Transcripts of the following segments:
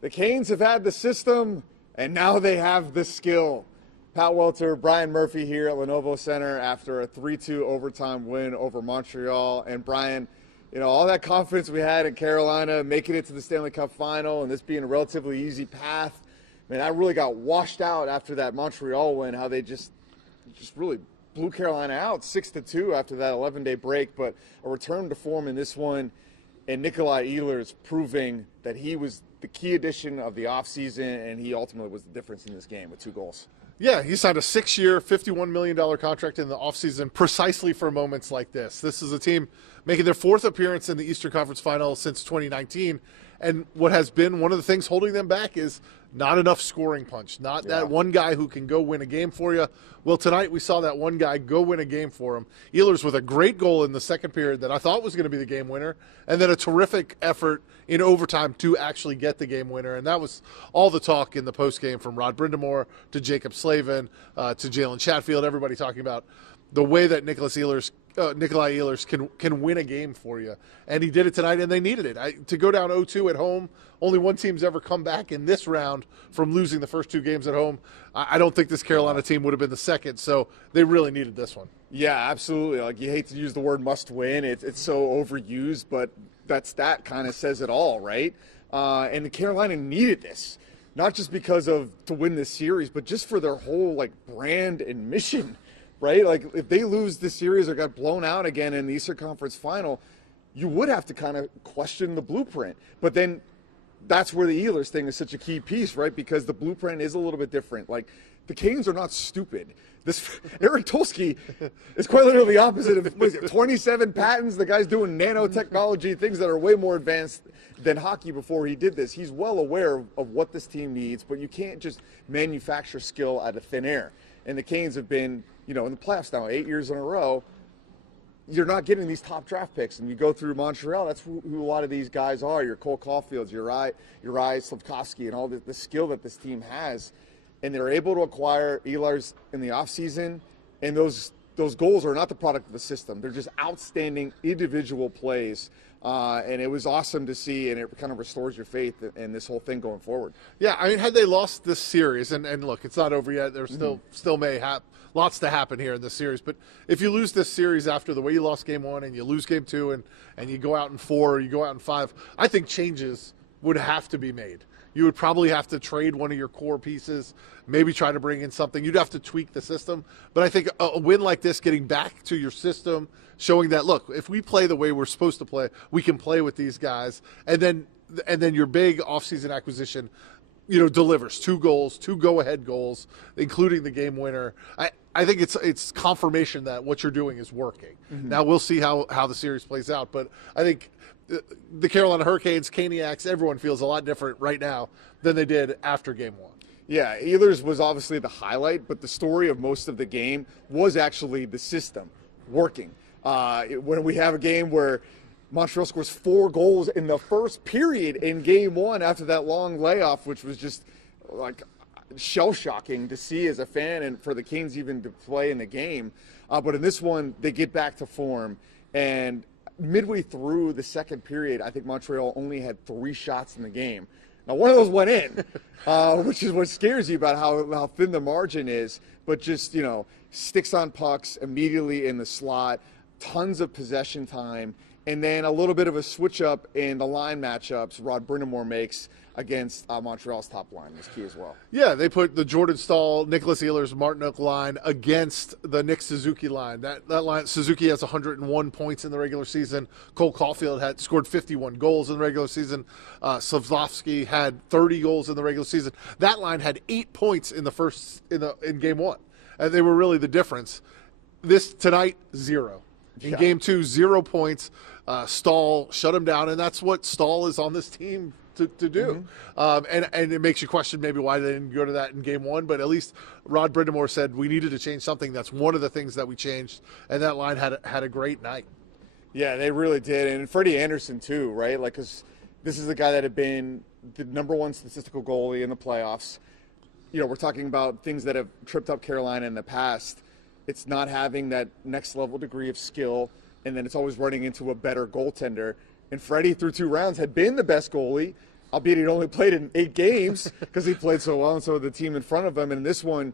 The Canes have had the system, and now they have the skill. Pat Welter, Brian Murphy here at Lenovo Center after a 3-2 overtime win over Montreal. And Brian, you know, all that confidence we had in Carolina, making it to the Stanley Cup final and this being a relatively easy path, man, that really got washed out after that Montreal win, how they just really blew Carolina out 6-2 after that 11-day break. But a return to form in this one, and Nicholaj Ehlers proving that he was the key addition of the offseason, and he ultimately was the difference in this game with 2 goals. Yeah, he signed a 6-year, $51 million contract in the offseason precisely for moments like this. This is a team making their 4th appearance in the Eastern Conference Final since 2019, and what has been one of the things holding them back is not enough scoring punch, that one guy who can go win a game for you. Well, tonight we saw that one guy go win a game for him. Ehlers with a great goal in the second period that I thought was going to be the game winner, and then a terrific effort in overtime to actually get the game winner. And that was all the talk in the postgame from Rod Brind'Amour to Jacob Slavin to Jalen Chatfield, everybody talking about the way that Nicholaj Ehlers can win a game for you. And he did it tonight, and they needed it. To go down 0-2 at home, only one team's ever come back in this round from losing the first 2 games at home. I don't think this Carolina team would have been the second, so they really needed this one. Yeah, absolutely. Like, you hate to use the word must win. It's so overused, but that stat kind of says it all, right? And the Carolina needed this, not just because of to win this series, but just for their whole, like, brand and mission. Right? Like, if they lose this series or got blown out again in the Eastern Conference Final, you would have to kind of question the blueprint. But then that's where the Ehlers thing is such a key piece, right? Because the blueprint is a little bit different. Like, the Canes are not stupid. This Eric Tulsky is quite literally the opposite of, what is it, 27 patents. The guy's doing nanotechnology, things that are way more advanced than hockey before he did this. He's well aware of what this team needs, but you can't just manufacture skill out of thin air. And the Canes have been, you know, in the playoffs now 8 years in a row. You're not getting these top draft picks. And you go through Montreal, that's who a lot of these guys are. Your Cole Caulfields, your Slavkovsky, and all the skill that this team has. And they're able to acquire Ehlers in the offseason. And those goals are not the product of the system. They're just outstanding individual plays. And it was awesome to see, and it kind of restores your faith in this whole thing going forward. Yeah, I mean, had they lost this series, and look, it's not over yet. There's still may have lots to happen here in this series. But if you lose this series after the way you lost game 1 and you lose game 2 and you go out in 4 or you go out in 5, I think changes would have to be made. You would probably have to trade one of your core pieces, maybe try to bring in something. You'd have to tweak the system. But I think a win like this, getting back to your system, showing that, look, if we play the way we're supposed to play, we can play with these guys. And then your big offseason acquisition, you know, delivers 2 goals, 2 go-ahead goals, including the game winner. I think it's confirmation that what you're doing is working. Mm-hmm. Now we'll see how the series plays out. But I think the Carolina Hurricanes, Caniacs, everyone feels a lot different right now than they did after game 1. Yeah, Ehlers was obviously the highlight, but the story of most of the game was actually the system working. When we have a game where Montreal scores 4 goals in the first period in game 1 after that long layoff, which was just like shell-shocking to see as a fan and for the Kings even to play in the game. But in this one, they get back to form, and midway through the second period, I think Montreal only had 3 shots in the game. Now, one of those went in, which is what scares you about how thin the margin is. But just, you know, sticks on pucks immediately in the slot, tons of possession time, and then a little bit of a switch up in the line matchups Rod Brind'Amour makes against Montreal's top line was key as well. Yeah, they put the Jordan Staal, Nicholas Ehlers, Martinook line against the Nick Suzuki line. That line, Suzuki has 101 points in the regular season. Cole Caulfield had scored 51 goals in the regular season. Slavkovsky had 30 goals in the regular season. That line had 8 points in game 1, and they were really the difference. This tonight, 0. In game 2, 0 points. Staal shut him down, and that's what Staal is on this team to do. Mm-hmm. And it makes you question maybe why they didn't go to that in game 1, but at least Rod Brind'Amour said we needed to change something. That's one of the things that we changed, and that line had a great night. Yeah, they really did. And Freddie Anderson too, right? Like, because this is the guy that had been the number 1 statistical goalie in the playoffs. You know, we're talking about things that have tripped up Carolina in the past. It's not having that next level degree of skill, and then it's always running into a better goaltender. And Freddie, through 2 rounds, had been the best goalie, albeit he'd only played in 8 games because he played so well and so did the team in front of him. And in this one,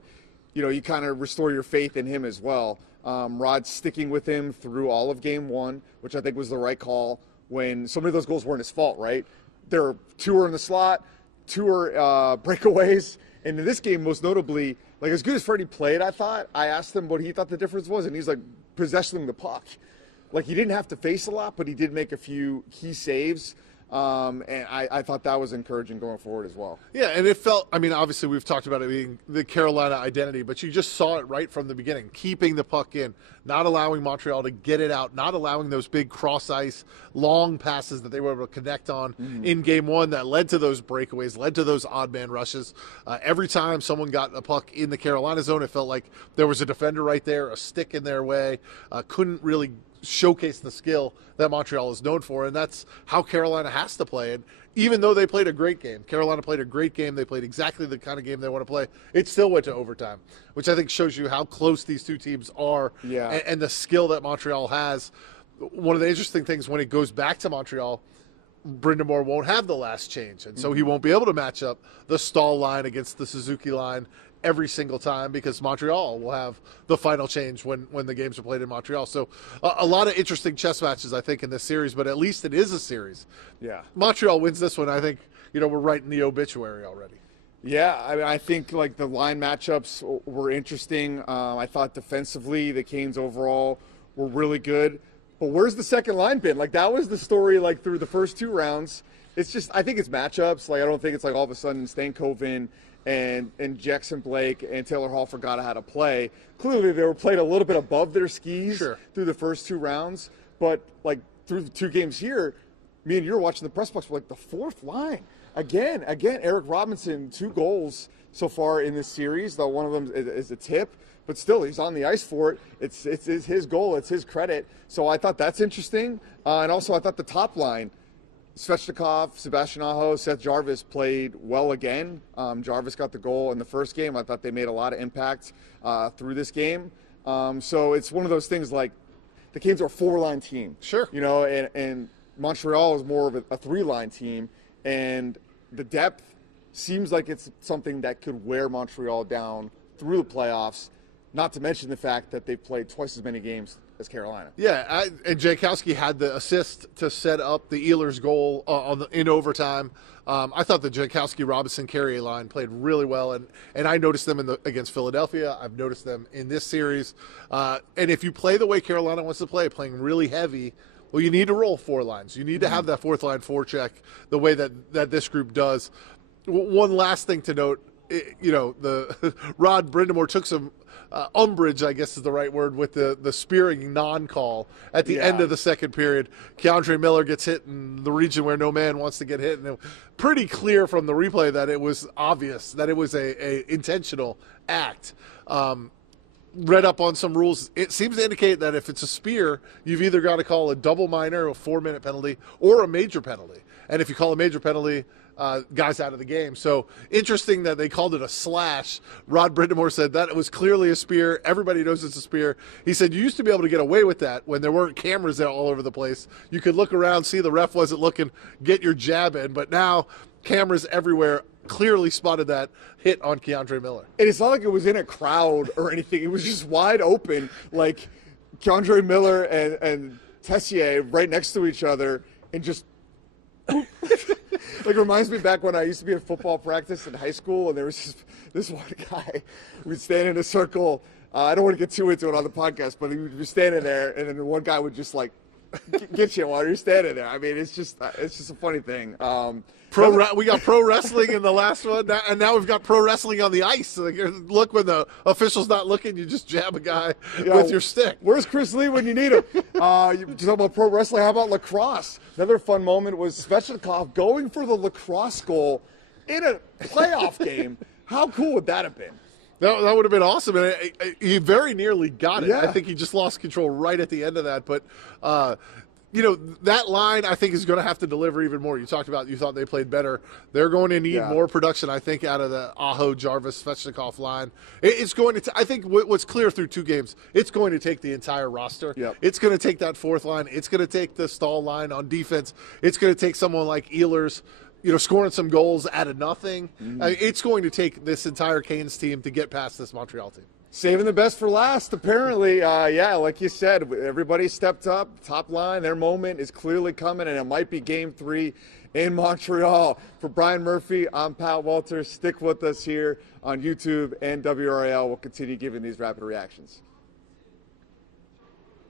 you kind of restore your faith in him as well. Rod sticking with him through all of game 1, which I think was the right call when so many of those goals weren't his fault, right? There were 2 are in the slot, 2 are breakaways. And in this game, most notably, like as good as Freddie played, I asked him what he thought the difference was, and he's like possessing the puck. Like he didn't have to face a lot, but he did make a few key saves. And I thought that was encouraging going forward as well. Yeah, and it felt, I mean, obviously we've talked about it being the Carolina identity, but you just saw it right from the beginning, keeping the puck in, not allowing Montreal to get it out, not allowing those big cross-ice, long passes that they were able to connect on in game 1 that led to those breakaways, led to those odd man rushes. Every time someone got a puck in the Carolina zone, it felt like there was a defender right there, a stick in their way, couldn't really showcase the skill that Montreal is known for, and that's how Carolina has to play it. Even though they played a great game, Carolina played a great game, they played exactly the kind of game they want to play, it still went to overtime, which I think shows you how close these two teams are and the skill that Montreal has. One of the interesting things when it goes back to Montreal, Brind'Amour won't have the last change, and so he won't be able to match up the Stahl line against the Suzuki line every single time because Montreal will have the final change when the games are played in Montreal. So a lot of interesting chess matches, I think, in this series, but at least it is a series. Yeah. Montreal wins this one. I think, we're writing the obituary already. Yeah, I think like the line matchups were interesting. I thought defensively the Canes overall were really good. But where's the second line been? Like that was the story like through the first 2 rounds. It's just, I think it's matchups. Like I don't think it's like all of a sudden Stankoven and Jackson Blake and Taylor Hall forgot how to play. Clearly they were playing a little bit above their skis through the first 2 rounds. But like through the 2 games here, me and you were watching the press box for like the 4th line. Again, Eric Robinson, 2 goals so far in this series, though one of them is a tip. But still, he's on the ice for it. It's his goal. It's his credit. So I thought that's interesting. And also I thought the top line, Svechnikov, Sebastian Aho, Seth Jarvis played well again. Jarvis got the goal in the first game. I thought they made a lot of impact through this game. So it's one of those things like the Canes are a 4-line team. Sure. And Montreal is more of a 3-line team. And the depth seems like it's something that could wear Montreal down through the playoffs, not to mention the fact that they've played twice as many games as Carolina. Yeah, and Jankowski had the assist to set up the Ehlers goal in overtime. I thought the Jankowski-Robinson-Carrier line played really well, and I noticed them against Philadelphia. I've noticed them in this series. And if you play the way Carolina wants to play, playing really heavy, well, you need to roll 4 lines. You need to have that 4th line forecheck the way that this group does. One last thing to note, the Rod Brind'Amour took some umbrage, I guess is the right word, with the spearing non-call at the end of the second period. Keandre Miller gets hit in the region where no man wants to get hit, and it was pretty clear from the replay that it was obvious that it was a intentional act. Read up on some rules. It seems to indicate that if it's a spear, you've either got to call a double minor, a 4-minute penalty, or a major penalty. And if you call a major penalty, guys out of the game. So interesting that they called it a slash. Rod Brind'Amour said that it was clearly a spear. Everybody knows it's a spear. He said you used to be able to get away with that when there weren't cameras there all over the place. You could look around, see the ref wasn't looking, get your jab in. But now cameras everywhere clearly spotted that hit on Keandre Miller. And it's not like it was in a crowd or anything. It was just wide open, like Keandre Miller and Tessier right next to each other, and just like reminds me back when I used to be at football practice in high school, and there was this one guy. We'd stand in a circle. I don't want to get too into it on the podcast, but he would be standing there, and then one guy would just like get you while you're standing there. I mean, it's just a funny thing. We got pro wrestling in the last one, and now we've got pro wrestling on the ice. Like, look, when the official's not looking, you just jab a guy with your stick. Where's Chris Lee when you need him? You talk about pro wrestling. How about lacrosse? Another fun moment was Svechnikov going for the lacrosse goal in a playoff game. How cool would that have been? That would have been awesome, and he very nearly got it. Yeah. I think he just lost control right at the end of that, but that line, I think, is going to have to deliver even more. You talked about you thought they played better. They're going to need more production, I think, out of the Aho, Jarvis, Svechnikov line. It's going to. I think what's clear through 2 games, it's going to take the entire roster. Yep. It's going to take that 4th line. It's going to take the Stahl line on defense. It's going to take someone like Ehlers. scoring some goals out of nothing. It's going to take this entire Canes team to get past this Montreal team. Saving the best for last, apparently. Yeah, like you said, everybody stepped up. Top line, their moment is clearly coming, and it might be Game 3 in Montreal. For Brian Murphy, I'm Pat Welter. Stick with us here on YouTube and WRAL. We'll continue giving these rapid reactions.